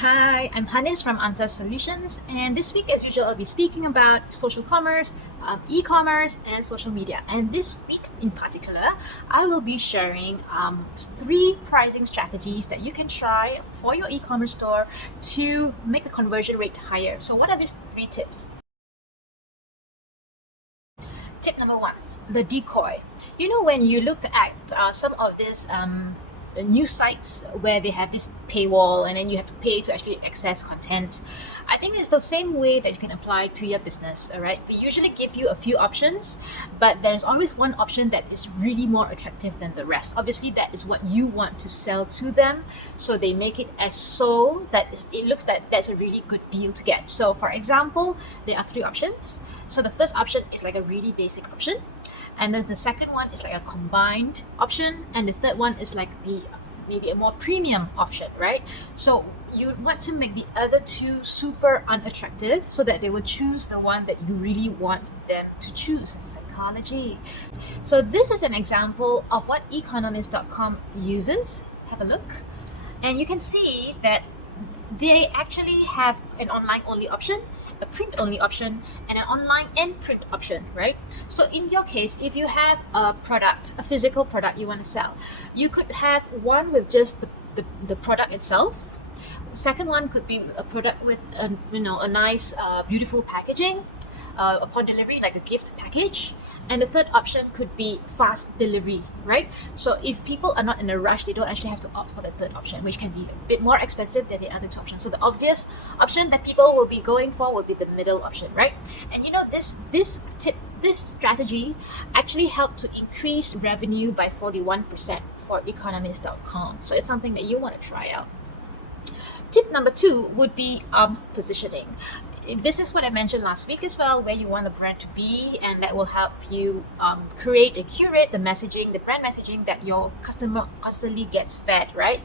Hi, I'm Hannes from Antas Solutions, and this week, as usual, I'll be speaking about social commerce, e-commerce, and social media. And this week in particular, I will be sharing three pricing strategies that you can try for your e-commerce store to make the conversion rate higher. So, what are these three tips? Tip number one, the decoy. You know, when you look at some of these news sites where they have this paywall and then you have to pay to actually access content, I think it's the same way that you can apply to your business. All right, we usually give you a few options, but there's always one option that is really more attractive than the rest. Obviously, that is what you want to sell to them, so they make it as so that it looks that that's a really good deal to get. So for example, there are three options. So the first option is like a really basic option, and then the second one is like a combined option, and the third one is like the maybe a more premium option, right? So you want to make the other two super unattractive so that they will choose the one that you really want them to choose. It's psychology. So this is an example of what Ecommerce.com uses. Have a look, and you can see that they actually have an online only option, a print only option, and an online and print option, right? So in your case, if you have a product, a physical product you want to sell, you could have one with just the product itself. Second one could be a product with a nice beautiful packaging upon delivery, like a gift package. And the third option could be fast delivery, right? So if people are not in a rush, they don't actually have to opt for the third option, which can be a bit more expensive than the other two options. So the obvious option that people will be going for will be the middle option, right? And you know, this strategy actually helped to increase revenue by 41% for Economist.com. So it's something that you want to try out. Tip number two would be positioning. This is what I mentioned last week as well, where you want the brand to be, and that will help you create and curate the messaging, the brand messaging that your customer constantly gets fed, right?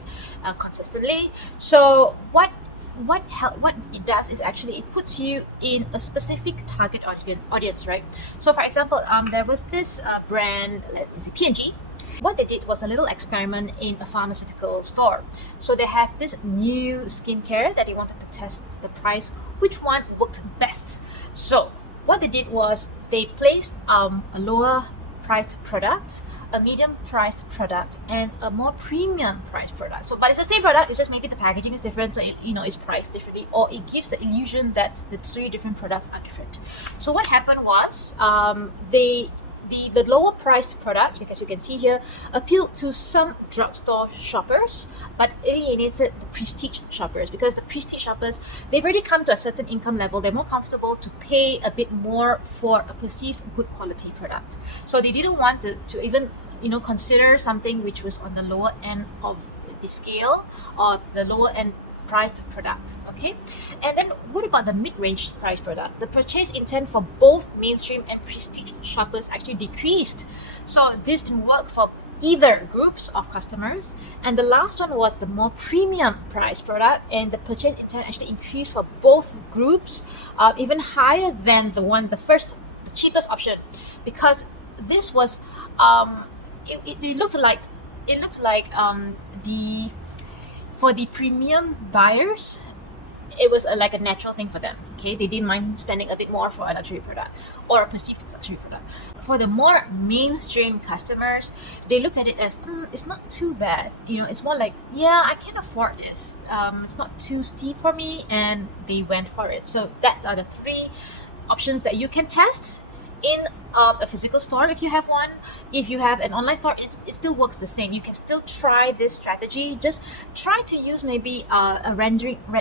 Consistently. So what it does is actually it puts you in a specific target audience, right? So for example, there was this brand, is it P&G? What they did was a little experiment in a pharmaceutical store. So they have this new skincare that they wanted to test the price, which one worked best. So what they did was they placed a lower priced product, a medium priced product, and a more premium priced product. So but it's the same product, it's just maybe the packaging is different, so it's priced differently, or it gives the illusion that the three different products are different. So what happened was the lower priced product, as you can see here, appealed to some drugstore shoppers but alienated the prestige shoppers, because the prestige shoppers, they've already come to a certain income level, they're more comfortable to pay a bit more for a perceived good quality product. So they didn't want to even consider something which was on the lower end of the scale or the lower end priced product. Okay, and then what about the mid-range price product? The purchase intent for both mainstream and prestige shoppers actually decreased. So this didn't work for either groups of customers. And the last one was the more premium price product, and the purchase intent actually increased for both groups, even higher than the cheapest option, because this was it looked like the for the premium buyers, it was like a natural thing for them. Okay, they didn't mind spending a bit more for a luxury product or a perceived luxury product. For the more mainstream customers, they looked at it as it's not too bad. It's more like, yeah, I can afford this. It's not too steep for me, and they went for it. So that are the three options that you can test in a physical store if you have one. If you have an online store, it still works the same. You can still try this strategy. Just try to use maybe a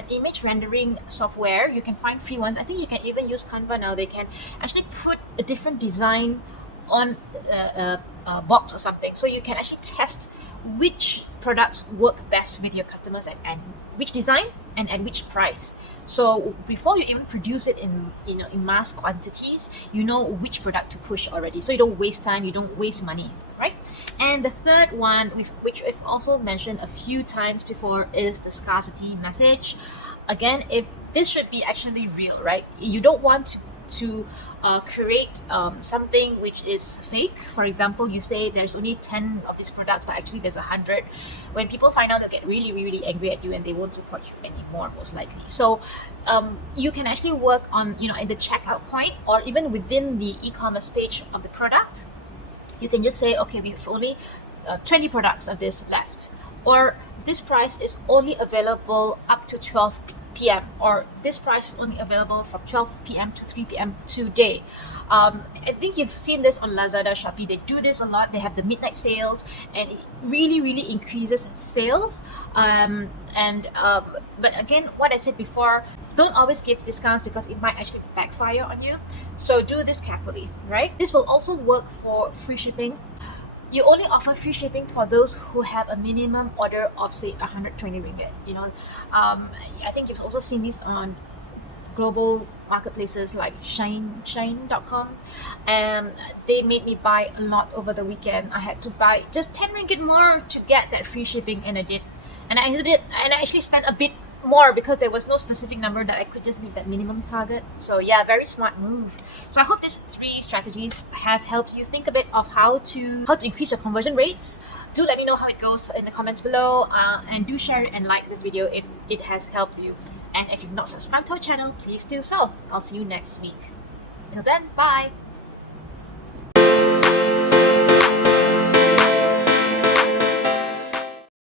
image rendering software. You can find free ones. I think you can even use Canva now. They can actually put a different design on a box or something, so you can actually test which products work best with your customers, and which design and at which price. So before you even produce it in mass quantities, you know which product to push already, so you don't waste time, you don't waste money, right? And the third one, which we've also mentioned a few times before, is the scarcity message. Again, if this should be actually real, right? You don't want to create something which is fake. For example, you say there's only 10 of these products, but actually there's 100. When people find out, they'll get really, really angry at you and they won't support you anymore, most likely. So you can actually work on, at the checkout point or even within the e-commerce page of the product. You can just say, okay, we have only 20 products of this left, or this price is only available up to 12 p.m. or this price is only available from 12 p.m. to 3 p.m. today. I think you've seen this on Lazada, Shopee. They do this a lot. They have the midnight sales, and it really, really increases sales. But again, what I said before, don't always give discounts because it might actually backfire on you. So do this carefully, right? This will also work for free shipping. You only offer free shipping for those who have a minimum order of say 120 ringgit. I think you've also seen this on global marketplaces like Shine.com, and they made me buy a lot over the weekend. I had to buy just 10 ringgit more to get that free shipping, and I did. And I actually spent a bit more because there was no specific number that I could just meet that minimum target. So yeah, very smart move. So I hope these 3 strategies have helped you think a bit of how to increase your conversion rates. Do let me know how it goes in the comments below, and do share and like this video if it has helped you. And if you've not subscribed to our channel, please do so. I'll see you next week. Until then, bye!